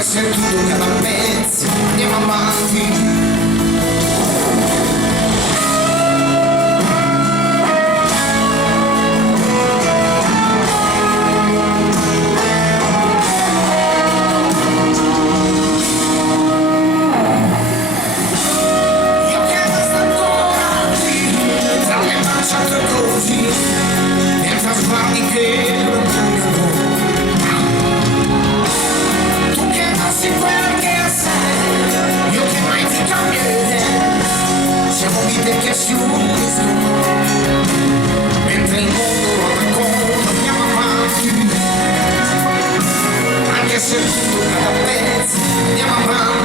anche se tutto cade a pezzi, andiamo avanti. Senza sguardi che non cambiano, tu che non sei quel che sei, io che mai ti cambierei, siamo vite che si uniscono, mentre il mondo va d'accordo, andiamo avanti, anche se tutto cade a pezzi, andiamo avanti.